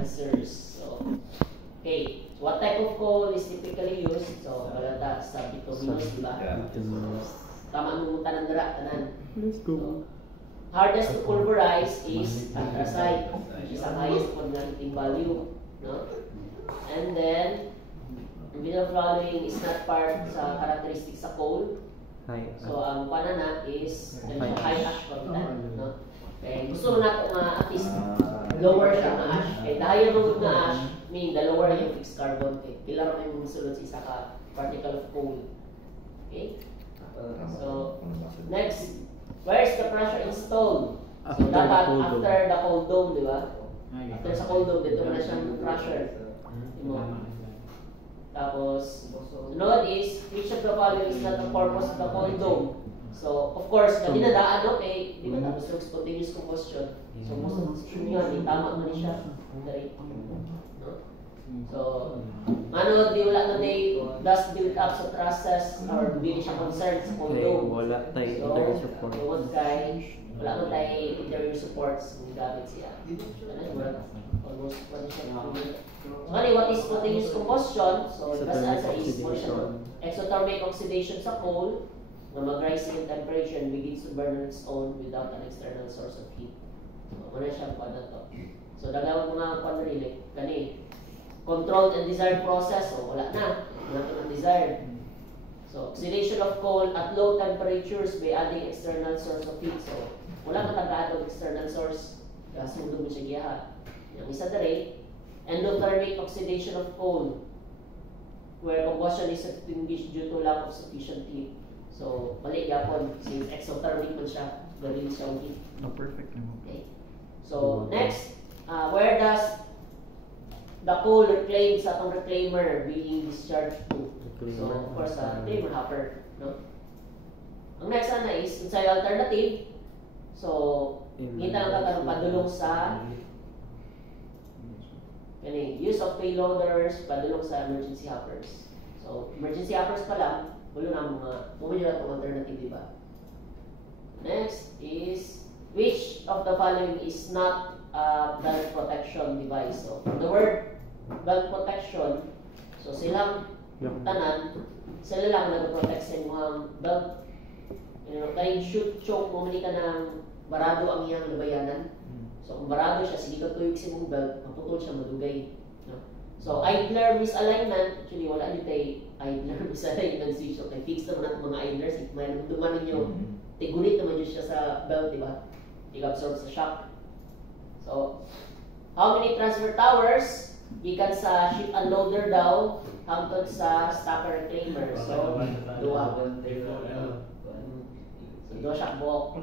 answers. So, okay. So, what type of coal is typically used? So, balata sa bituminous, di ba? Tama nung tanan dira, tanan. Let's go. So, hardest to pulverize is anthracite, which is ang highest cognitive value, no? And then, the following is not part sa characteristics sa coal. So, ang panana is high ash content, no? Okay, gusto mo na ito at least lower siya na ash. Okay, dahil yung na ash, meaning the lower yung fixed carbon. Okay, kailangan mo yung musulod sa isa ka particle of coal. Okay? So, next, where is the pressure installed? So, dapat after the cold dome, di ba? After sa cold dome, dito na siyang pressure. Tapos, sunod is, which of the following is not the purpose of the cold dome? So, of course, na dinadaan, okay, di ba tapos yung spontaneous combustion. So, most of the system yun, di tama mo ni siya. No? So, ano, di wala na day dust build up sa trusses or di siya concerned sa cold dome. Wala tayo So, interior support. yung guy, wala mo tayo interior supports kung gamit siya. Almost what is siya. So, what is spontaneous combustion? So, the best answer is exothermic oxidation sa coal na mag-rise in temperature and begins to burn on its own without an external source of heat. So, muna siya pa na to. So, dagawag mga panrili, kani, controlled and desired process, so wala na. Wala na ng desired. So, oxidation of coal at low temperatures by adding external source of heat. So, wala ka tagaan ng external source. Kasundo mo siya giyaha. Yung isa dere, endothermic oxidation of coal, where combustion is extinguished due to lack of sufficient heat. So, mali yapon, since exothermic man siya, gawin siya heat. No, perfect. Okay. So, next, where does the coal reclaimed sa itong reclaimer being discharged to? So, of course, reclaimer hopper, no? Ang next na is, inside alternative, so, kita lang katanong padulong sa use of payloaders, padulong sa emergency hoppers. So, emergency hoppers pa lang, wala na mga, bumili na itong alternative, di ba? Next is, which of the following is not a belt protection device? So, the word belt protection, so silang tanan, sila lang nag-protect sa inyong belt. Kaya shoot choke, bumili ka ng barado ang iyang labayanan. So, kung barado siya, sige ka tuyog sa inyong belt, maputol siya, madugay. No? So, idler misalignment, actually, wala nyo tayo idler misalignment switch. So, fix naman natin mga idlers. If may duman ninyo, tigunit naman yun siya sa belt, di ba? I-absorb sa shock. So, how many transfer towers? Gikan sa ship unloader daw, hangtod sa stacker reclaimer. So, duwa. So, duwa siya buok.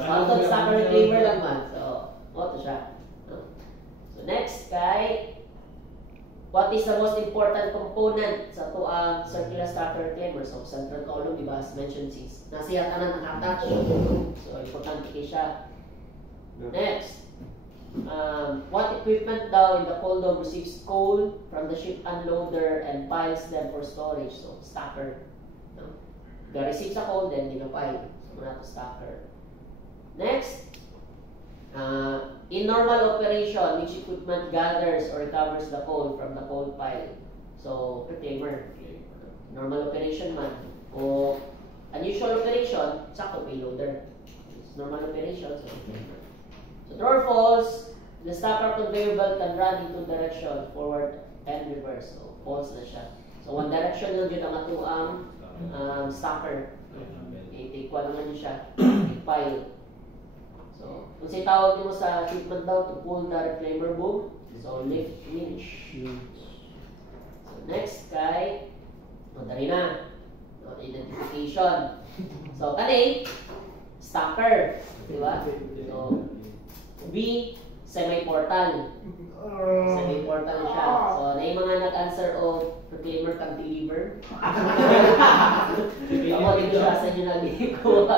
Hangtod stacker reclaimer lang man. So, ito siya. So, next kay, what is the most important component sa ito ang circular stacker reclaimer? So, central column, di ba, as mentioned since nasiya tanan nakatouch. So, importante kay siya. Next, what equipment daw in the coal dome receives coal from the ship unloader and piles them for storage? So, stacker. No? Ga-receive sa coal, then dinapile. So, muna ito stacker. Next, in normal operation, which equipment gathers or recovers the coal from the coal pile? So, reclaimer. Normal operation man. O unusual operation, sakto payloader. It's normal operation, so reclaimer. So, true or false, the stacker conveyor belt can run in two directions, forward and reverse. So, false na siya. So, one direction lang yun ang atuang stacker. I-take one naman yun siya. I-pile. So, kung sa'yo tawag mo sa treatment daw to pull the reclaimer boom, so lift winch. So, next kay, dali na, identification. So, kani, stacker, di ba? So, B, semi-portal. Semi-portal siya. So, na yung mga nag-answer o reclaimer cantilever. Ako dito siya sa inyo nag-ikuha.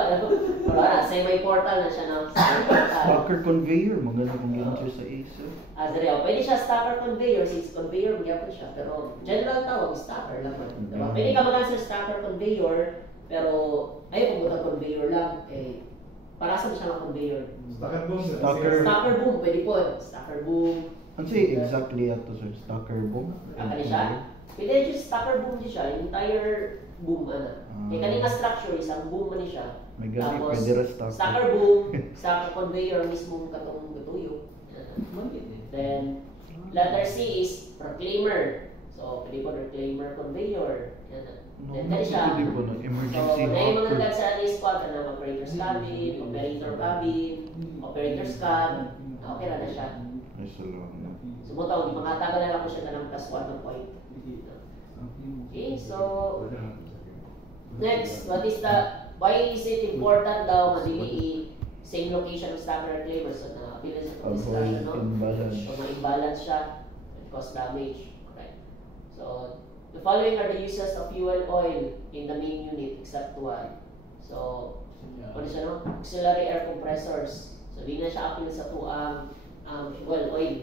Pero semi-portal na siya ng stacker conveyor, maganda kung answer sa ASA. Pwede siya stacker conveyor, since conveyor, magyapon siya. Pero general tawag, stacker lang. Diba? Pwede ka mag-answer stacker conveyor, pero ayaw pumunta conveyor lang. para sa siya ng conveyor. Stacker boom. Stacker boom, pwede po. Stacker boom. Ano siya exactly ato sir? Stacker boom? Aka ni siya? Pwede yung stacker boom di siya, yung entire boom ana. Kaya kanina structure, isang boom man siya. May gali, Tapos, pwede rin stacker. stacker boom, stacker conveyor mismo katong gatuyo. Then, letter C is reclaimer. So, pwede po reclaimer conveyor. Yan. Then, kani siya. Pwede po na So, emergency na yung mga hopper. nagsa list ko, na operator's cabin, operator cabin, operator's cab. Okay na siya. Ay, salamat. Sumutaw, di mga tagal na lang ko siya na ng plus 1 na point. Okay, so, next, why is it important daw madili same location of stacker reclaimer? So, na-appeal sa itong discussion, no? Imbalance. So, ma-imbalance siya and cause damage. Correct. So, the following are the uses of fuel oil in the main unit except one. So, ano siya, no? Auxiliary air compressors. So, di na siya appeal sa tuang fuel oil.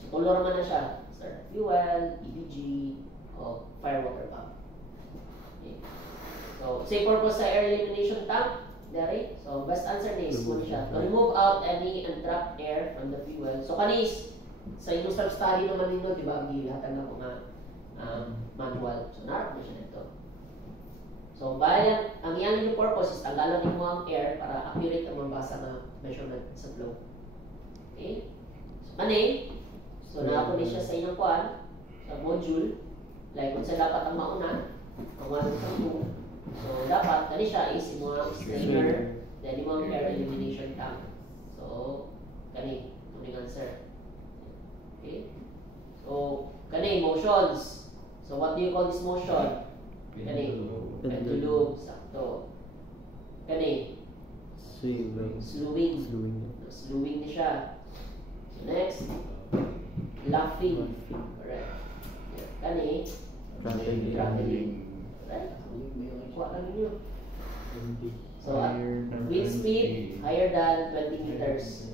So, tulo naman na siya. Start fuel, EBG, o fire water pump. Okay. So, same purpose sa air elimination tank. Dari. So, best answer na is muna siya. To remove out any entrapped air from the fuel. So, kanis, sa inyong self-study naman ninyo, di ba, gilatan na mga manual. So, narap na siya nito. So, bayan, ang iyan yung purpose is tanggalan mo ang air para accurate ang mabasa na measurement sa flow. Okay? So, kani, so, naapon siya sa inyong kuhan, sa module, like, kung sa dapat ang mauna, ang 1 sa 2, so, dapat, kani siya is yung mga explainer, then yung mga air elimination tank. So, kani, tuning answer. Okay? So, kani, motions. So, what do you call this motion? Kani, pendulum, sakto. Kani, slewing. Slewing na siya. So, next, laughing. Correct. Kani, traveling. Right? Kuha lang ninyo. So, at wind speed higher than 20 meters.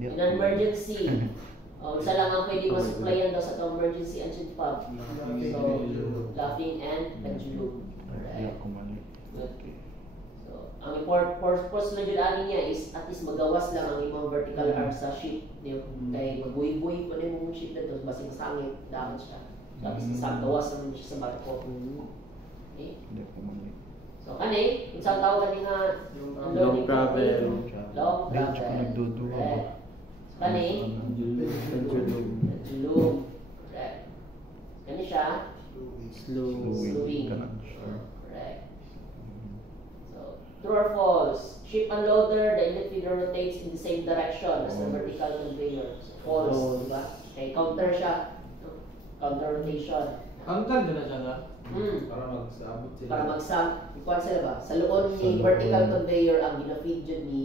In an emergency, isa lang ang pwede masupplyan daw sa itong emergency engine pump. So, laughing and pendulum. Ay, ako mali. Good. So, ang purpose na yun niya is at least magawas lang ang imong vertical arm sa ship. Kaya magbuhi-buhi pa rin mong ship na ito, basing sangit, dapat siya. So, at least isang gawas naman siya sa barko. Okay? Hindi ako mali. So, kani, kung saan tawag kani nga Long travel. Long Ay, tsaka travel. nagduduwa. Correct. Kani, pendulum. Correct. Kani siya, Slewing. Kanan siya. correct. So, true or false? Ship unloader, the inlet feeder rotates in the same direction as the vertical conveyor. So, false, diba? Okay, counter siya. Counter rotation. Hanggang doon na siya na. Para mag-sabot sila. Para ikuan sila ba? Sa loob ni vertical conveyor ang gina-feed dyan ni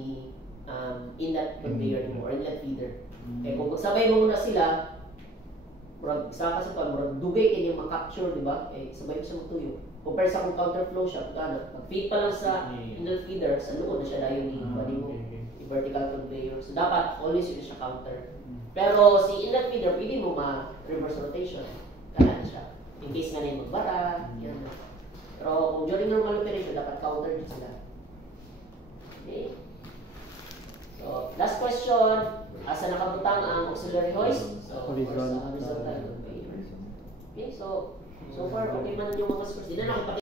inlet conveyor mo or inlet feeder. Kaya kung magsabay mo muna sila, murag isa ka sa pan, murag dugay kayo makapture, di ba? Eh, sabay mo siya magtuyo. Compare sa kung counterflow siya, mag-feed pa lang sa inlet feeder, sa loob na siya dayon ni pwede mo i-vertical conveyor. So dapat always yun siya counter. Pero si inlet feeder, pwede mo ma-reverse rotation. Kailangan siya. In case nga na yung magbara, yan. Pero kung during normal operation, dapat counter din sila. Okay. So, last question. Asa nakabutang ang auxiliary hoist? So, Horizontal. horizontal conveyor. Okay, so far, okay man yung mga scores. Hindi na nakapati